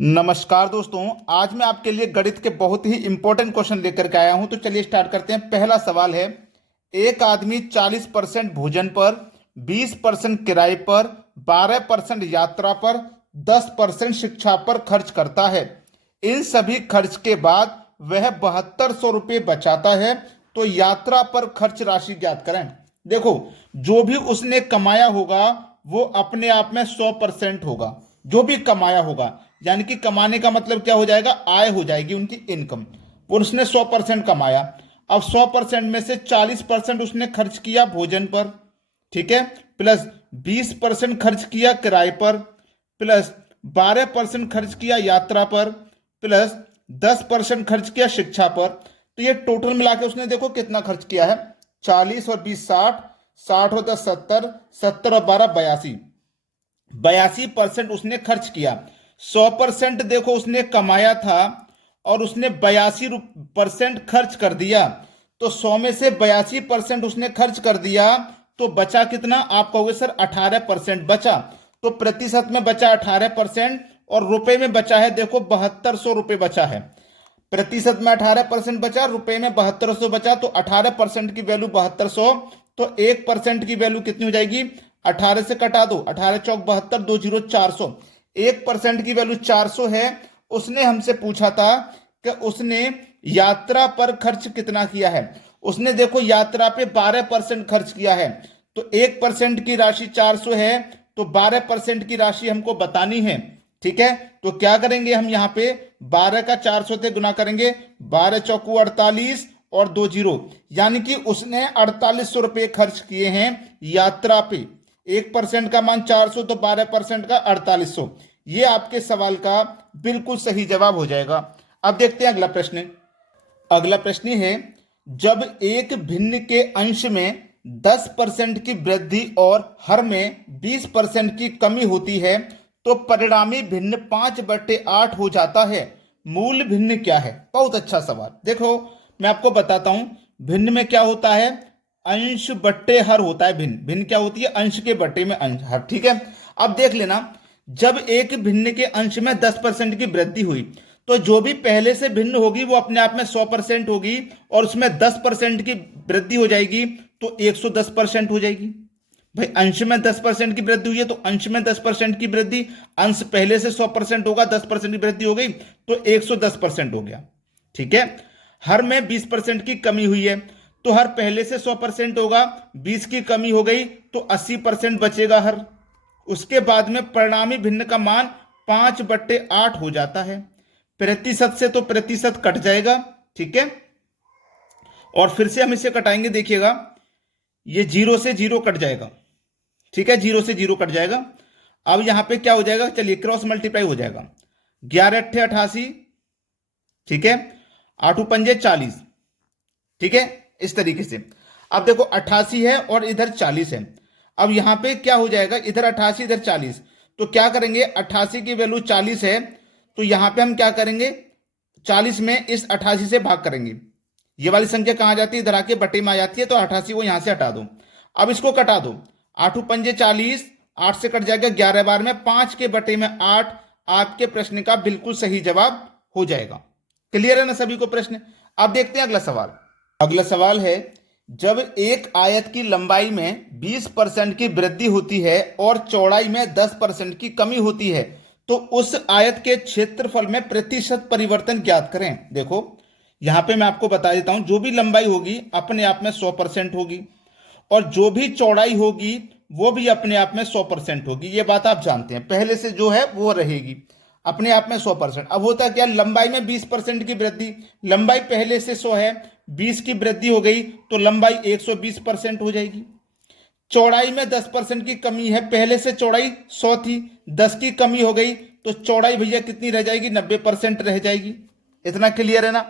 नमस्कार दोस्तों। आज मैं आपके लिए गणित के बहुत ही इंपॉर्टेंट क्वेश्चन लेकर के आया हूं। तो चलिए स्टार्ट करते हैं। पहला सवाल है, एक आदमी 40% भोजन पर, 20% किराए पर, 12% यात्रा पर, 10% शिक्षा पर खर्च करता है। इन सभी खर्च के बाद वह 7200 रुपये बचाता है। तो यात्रा पर खर्च राशि ज्ञात करें। देखो, जो भी उसने कमाया होगा वो अपने आप में 100% होगा। जो भी कमाया होगा, यानी कि कमाने का मतलब क्या हो जाएगा, आय हो जाएगी उनकी, इनकम। उसने 100% कमाया। अब 100% में से 40% उसने खर्च किया भोजन पर, ठीक है, प्लस 20% खर्च किया किराए पर, प्लस 12% खर्च किया यात्रा पर, प्लस 10% खर्च किया शिक्षा पर। तो ये टोटल मिला के उसने देखो कितना खर्च किया है। 40 और 20 60, 60 और 10 70, 70 और 12 82, 82% उसने खर्च किया। 100% देखो उसने कमाया था और उसने 82% खर्च कर दिया। तो 100 में से 82% उसने खर्च कर दिया, तो बचा कितना? आप कहोगे सर 18% बचा। तो प्रतिशत में बचा 18% और रुपए में बचा है, देखो 7200 रुपये बचा है। प्रतिशत में 18% बचा, रुपए में 7200 बचा। तो 18% की वैल्यू 7200। तो 1% की वैल्यू कितनी हो जाएगी? 18 से कटा दो, 18 चौक 72, 2 जीरो 400। 1% की वैल्यू 400 है। उसने हमसे पूछा था कि उसने यात्रा पर खर्च कितना किया है। उसने देखो यात्रा पे 12% खर्च किया है। तो 1% की राशि 400 है, तो 12% की राशि हमको बतानी है। ठीक है, तो क्या करेंगे हम यहाँ पे 12 का 400 से गुना करेंगे। 12 चौकू 48 और 2 जीरो, यानी कि उसने 4800 रुपये खर्च किए हैं यात्रा पे। 1% का मान 400, तो 12% का 4800। ये आपके सवाल का बिल्कुल सही जवाब हो जाएगा। अब देखते हैं अगला प्रश्न। अगला प्रश्न है, जब एक भिन्न के अंश में 10% की वृद्धि और हर में 20% की कमी होती है, तो परिणामी भिन्न 5/8 हो जाता है। मूल भिन्न क्या है? बहुत अच्छा सवाल। देखो, मैं आपको बताता हूं, भिन्न में क्या होता है, अंश बट्टे हर होता है। भिन्न भिन्न क्या होती है? अंश के बट्टे में अंश हर। ठीक है, अब देख लेना, जब एक भिन्न के अंश में 10% की वृद्धि हुई, तो जो भी पहले से भिन्न होगी वो अपने आप में 100% होगी, और उसमें 10% की वृद्धि हो जाएगी तो 110% हो जाएगी। भाई, अंश में 10% की वृद्धि हुई है तो अंश में 10% की वृद्धि, अंश पहले से 100% होगा, 10% की वृद्धि हो गई तो 110% हो गया। ठीक है, हर में 20% की कमी हुई है, तो हर पहले से 100% होगा, 20 की कमी हो गई तो 80% बचेगा हर। उसके बाद में परिणामी भिन्न का मान 5/8 हो जाता है। प्रतिशत से तो प्रतिशत कट जाएगा, ठीक है, और फिर से हम इसे कटाएंगे। देखिएगा, ये 0 से 0 कट जाएगा, ठीक है, 0 से 0 कट जाएगा। अब यहां पे क्या हो जाएगा? चलिए, क्रॉस मल्टीप्लाई हो जाएगा। 11 अट्ठे 88, ठीक है, 8 पंजे 40, ठीक है, इस तरीके से। अब देखो 88 है और इधर 40 है। अब यहां पे क्या हो जाएगा, इधर 88 इधर 40, तो क्या करेंगे, 88 की वैल्यू 40 है, तो यहां पे हम क्या करेंगे, 40 में इस 88 से भाग करेंगे। ये वाली संख्या कहां जाती है? इधर आके बटे में आ जाती है, तो 88 को यहां से हटा दो। अब इसको कटा दो, 8 पंजे 40, 8 से कट जाएगा 11 बार में, 5 के बटे में 8। आपके प्रश्न का बिल्कुल सही जवाब हो जाएगा। क्लियर है ना सभी को प्रश्न? अब देखते हैं अगला सवाल। अगला सवाल है, जब एक आयत की लंबाई में 20% की वृद्धि होती है और चौड़ाई में 10% की कमी होती है, तो उस आयत के क्षेत्रफल में प्रतिशत परिवर्तन ज्ञात करें। देखो, यहां पे मैं आपको बता देता हूं, जो भी लंबाई होगी अपने आप में 100% होगी, और जो भी चौड़ाई होगी वो भी अपने आप में 100% होगी। ये बात आप जानते हैं, पहले से जो है वो रहेगी अपने आप में 100%। अब होता क्या, लंबाई में 20% की वृद्धि, लंबाई पहले से 100 है, 20 की वृद्धि हो गई तो लंबाई 120% हो जाएगी। चौड़ाई में 10% की कमी है, पहले से चौड़ाई 100 थी, 10 की कमी हो गई तो चौड़ाई भैया कितनी रह जाएगी? 90% रह जाएगी। इतना क्लियर है ना?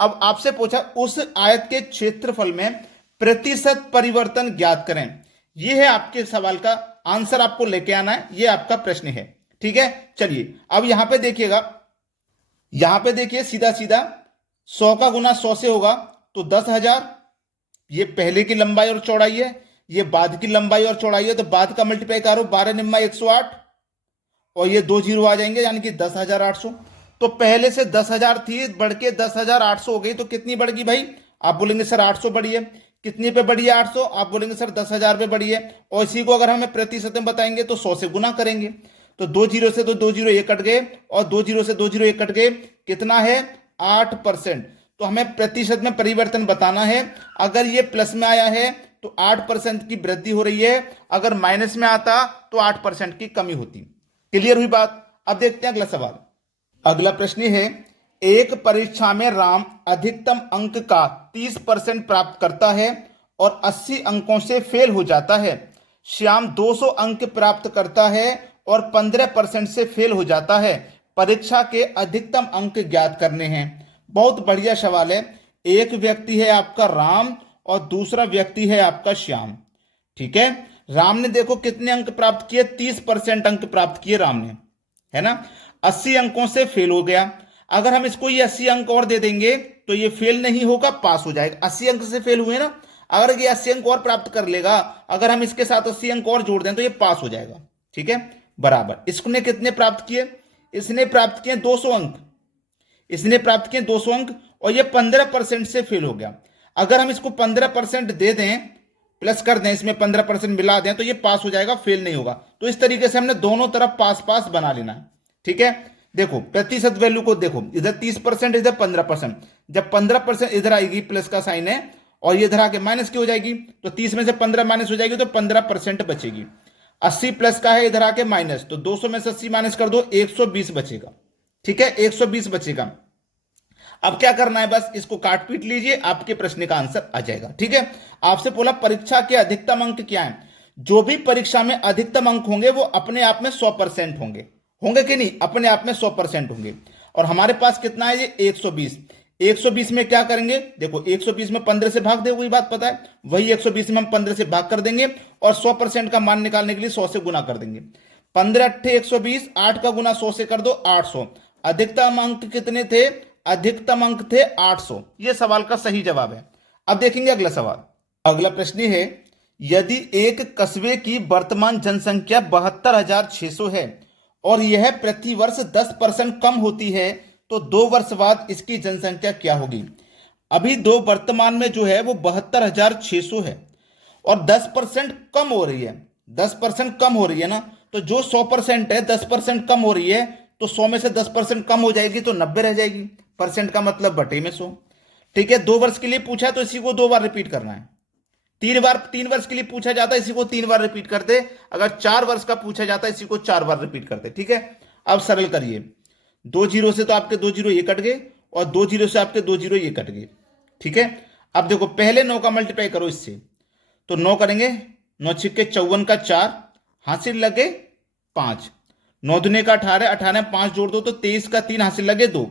अब आपसे पूछा उस आयत के क्षेत्रफल में प्रतिशत परिवर्तन ज्ञात करें। यह है आपके सवाल का आंसर, आपको लेके आना है, यह आपका प्रश्न है। ठीक है, चलिए अब यहां पे देखिएगा, यहां पे देखिए सीधा सीधा 100 का गुना 100 से होगा तो 10,000। ये पहले की लंबाई और चौड़ाई है, ये बाद की लंबाई और चौड़ाई है, तो बाद का मल्टीप्लाई करो, 12 निम्मा 108, और ये 2 जीरो आ जाएंगे, यानी कि 10,800। तो पहले से 10,000 थी, बढ़ के 10,800 हो गई। तो कितनी बढ़ गई भाई? आप बोलेंगे सर 800 बढ़ी है। कितनी पे बढ़ी है 800? आप बोलेंगे सर 10,000 पे बढ़ी है। और इसी को अगर हमें प्रतिशत में बताएंगे तो 100 से गुना करेंगे। तो 2 जीरो से तो 2 जीरो ये कट गए, और 2 जीरो से 2 जीरो ये कट गए। कितना है? 8%। तो हमें प्रतिशत में परिवर्तन बताना है। अगर ये प्लस में आया है तो 8% की वृद्धि हो रही है, अगर माइनस में आता तो 8% की कमी होती। क्लियर हुई बात? अब देखते हैं अगला सवाल। अगला प्रश्न है, एक परीक्षा में राम अधिकतम अंक का 30% प्राप्त करता है और 80 अंकों से फेल हो जाता है। श्याम 200 अंक प्राप्त करता है और 15% से फेल हो जाता है। परीक्षा के अधिकतम अंक ज्ञात करने हैं। बहुत बढ़िया सवाल है। एक व्यक्ति है आपका राम और दूसरा व्यक्ति है आपका श्याम। ठीक है, राम ने देखो कितने अंक प्राप्त किए? 30% अंक प्राप्त किए राम ने, है ना। 80 अंकों से फेल हो गया। अगर हम इसको ये 80 अंक और दे देंगे तो ये फेल नहीं होगा, पास हो जाएगा। 80 अंक से फेल हुए ना, अगर ये 80 अंक और प्राप्त कर लेगा, अगर हम इसके साथ 80 अंक और जोड़ दें तो ये पास हो जाएगा। ठीक है, बराबर। इसने कितने प्राप्त किए? इसने प्राप्त किए 200 अंक। इसने प्राप्त किए 200 अंक और ये 15% से फेल हो गया। अगर हम इसको 15% दे दें, प्लस कर दें, इसमें 15% मिला दें तो ये पास हो जाएगा, फेल नहीं होगा। तो इस तरीके से हमने दोनों तरफ पास पास बना लेना है। ठीक है, देखो प्रतिशत वैल्यू को देखो, इधर 30%, इधर 15%। जब 15% इधर आएगी, प्लस का साइन है, और ये इधर आके माइनस की हो जाएगी, तो 30 में से 15 माइनस हो जाएगी तो 15% बचेगी। 80 प्लस का है, इधर आके माइनस, तो 200 में से 80 माइनस कर दो, 120 बचेगा। ठीक है, 120 बचेगा। अब क्या करना है? बस इसको काट पीट लीजिए, आपके प्रश्न का आंसर आ जाएगा। ठीक है, आपसे बोला परीक्षा के अधिकतम अंक क्या है। जो भी परीक्षा में अधिकतम अंक होंगे वो अपने आप में 100% होंगे। होंगे कि नहीं? अपने आप में 100% होंगे। और हमारे पास कितना है? ये 120। 120 में क्या करेंगे? देखो 120 में 15 से भाग दे, वही बात पता है। वही 120 में हम 15 से भाग कर देंगे और 100% का मान निकालने के लिए 100 से गुना कर देंगे। 15 अट्ठे 120, 8 का गुना 100 से कर दो, 800। अधिकतम अंक कितने थे? अधिकतम अंक थे 800। यह सवाल का सही जवाब है। अब देखेंगे अगला सवाल। अगला प्रश्न है, यदि एक कस्बे की वर्तमान जनसंख्या 72,600 है और यह प्रतिवर्ष 10% कम होती है तो 2 वर्ष बाद इसकी जनसंख्या क्या होगी? अभी दो वर्तमान में जो है वो 72,600 है और 10% कम हो रही है। 10% कम हो रही है ना, तो जो 100% है 10% कम हो रही है, तो 100 में से 10% कम हो जाएगी तो 90 रह जाएगी। परसेंट का मतलब बटे में 100। ठीक है, 2 वर्ष के लिए पूछा तो इसी को 2 बार रिपीट करना है। 3 वर्ष के लिए पूछा जाता है, इसी को 3 बार रिपीट करते। अगर 4 वर्ष का पूछा जाता है, इसी को 4 बार रिपीट करते। ठीक है, अब सरल करिए। 2 जीरो से तो आपके 2 जीरो ये कट गए और 2 जीरो से आपके 2 जीरो ये कट गए। ठीक है, अब देखो पहले 9 का मल्टीप्लाई करो इससे, तो 9 करेंगे, 9 छिक्के 54 का 4, हासिल लगे 5। 9 दुने का 18, 18 में 5 जोड़ दो तो 23 का 3, हासिल लगे 2।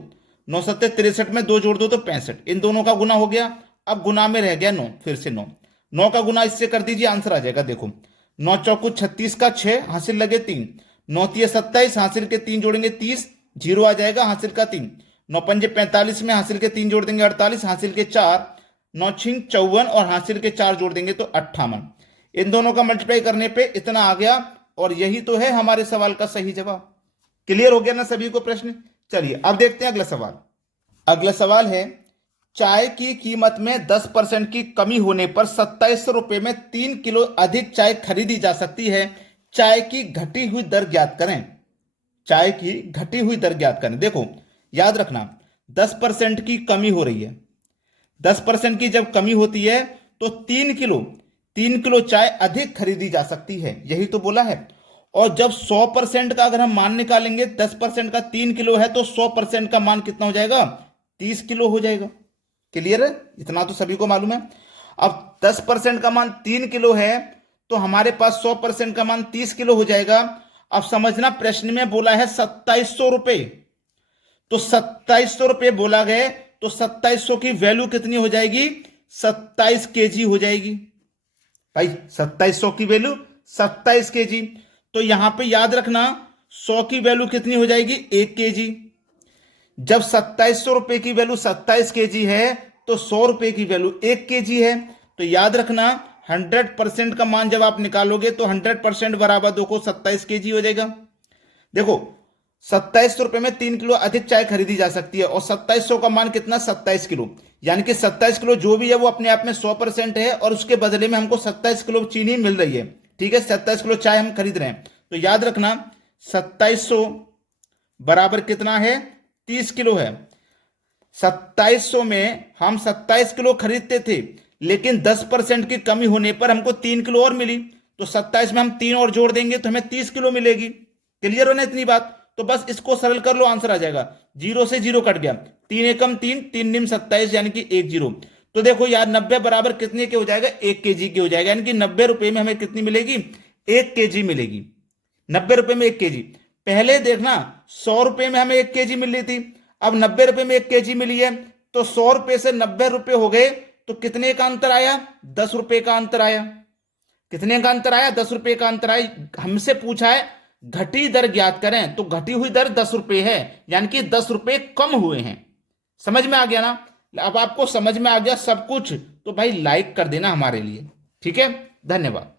9 सत्ते 63 में 2 जोड़ दो तो 65। इन दोनों का गुना हो गया। अब गुना में रह गया 9, फिर से 9। 9 का गुना इससे कर दीजिए, आंसर आ जाएगा। देखो 9 चौको 36 का 6, हासिल लगे 3। 9 तिये 27, हासिल के 3 जोड़ेंगे 30, जीरो आ जाएगा, हासिल का 3। 9 पंजे 45 में हासिल के 3 जोड़ देंगे 48, हासिल के 4। 9 छिंग 54 और हासिल के 4 जोड़ देंगे तो 58। इन दोनों का मल्टीप्लाई करने पे इतना आ गया और यही तो है हमारे सवाल का सही जवाब। क्लियर हो गया ना सभी को प्रश्न? चलिए अब देखते हैं अगला सवाल। अगला सवाल है, चाय की कीमत में 10% की कमी होने पर 2700 रुपए में 3 किलो अधिक चाय खरीदी जा सकती है। चाय की घटी हुई दर ज्ञात करें। चाय की घटी हुई दर ज्ञात करें। देखो याद रखना 10% की कमी हो रही है। 10% की जब कमी होती है तो 3 किलो चाय अधिक खरीदी जा सकती है, यही तो बोला है। और जब 100% का अगर हम मान निकालेंगे, 10% का 3 किलो है तो 100% का मान कितना हो जाएगा? 30 किलो हो जाएगा। क्लियर है? इतना तो सभी को मालूम है। अब 10% का मान 3 किलो है तो हमारे पास 100% का मान 30 किलो हो जाएगा। अब समझना, प्रश्न में बोला है 2700 रुपए, तो 2700 रुपए बोला गया तो 2700 की वैल्यू कितनी हो जाएगी? 27 केजी हो जाएगी। भाई 2700 की वैल्यू 27 केजी। तो यहां पे याद रखना 100 की वैल्यू कितनी हो जाएगी? 1 केजी। जब 2700 रुपए की वैल्यू 27 केजी है तो 100 रुपए की वैल्यू 1 केजी है। तो याद रखना 100% का मान जब आप निकालोगे तो 100% बराबर देखो 27 केजी हो जाएगा। देखो 2700 रुपए में 3 किलो अधिक चाय खरीदी जा सकती है और 2700 का मान कितना, 27 किलो, यानी कि 27 किलो जो भी है वो अपने आप में 100% है और उसके बदले में हमको 27 किलो चीनी मिल रही है। ठीक है, 27 किलो चाय हम खरीद रहे हैं, तो याद रखना 2700 बराबर कितना है, 30 किलो है। 2700 में हम 27 किलो खरीदते थे, लेकिन 10% की कमी होने पर हमको 3 किलो और मिली, तो 27 में हम 3 और जोड़ देंगे तो हमें 30 किलो मिलेगी। क्लियर होना इतनी बात? तो बस इसको सरल कर लो, आंसर आ जाएगा। 0 से 0 कट गया, 3 एकम 3, 3 निम 27, यानी कि 10। तो देखो यार 90 बराबर कितने के हो जाएगा, 1 केजी के हो जाएगा, यानी कि 90 रुपए में हमें कितनी मिलेगी, 1 केजी मिलेगी। 90 रुपए में 1 केजी। पहले देखना 100 रुपए में हमें 1 केजी मिल रही थी, अब 90 रुपए में 1 केजी मिली है, तो 100 रुपए से 90 रुपए हो गए, तो कितने का अंतर आया, 10 रुपए का अंतर आया। कितने का अंतर आया, 10 रुपए का अंतर आया। हमसे पूछा है घटी दर ज्ञात करें, तो घटी हुई दर 10 रुपए है, यानी कि 10 रुपए कम हुए हैं। समझ में आ गया ना? अब आपको समझ में आ गया सब कुछ, तो भाई लाइक कर देना हमारे लिए। ठीक है, धन्यवाद।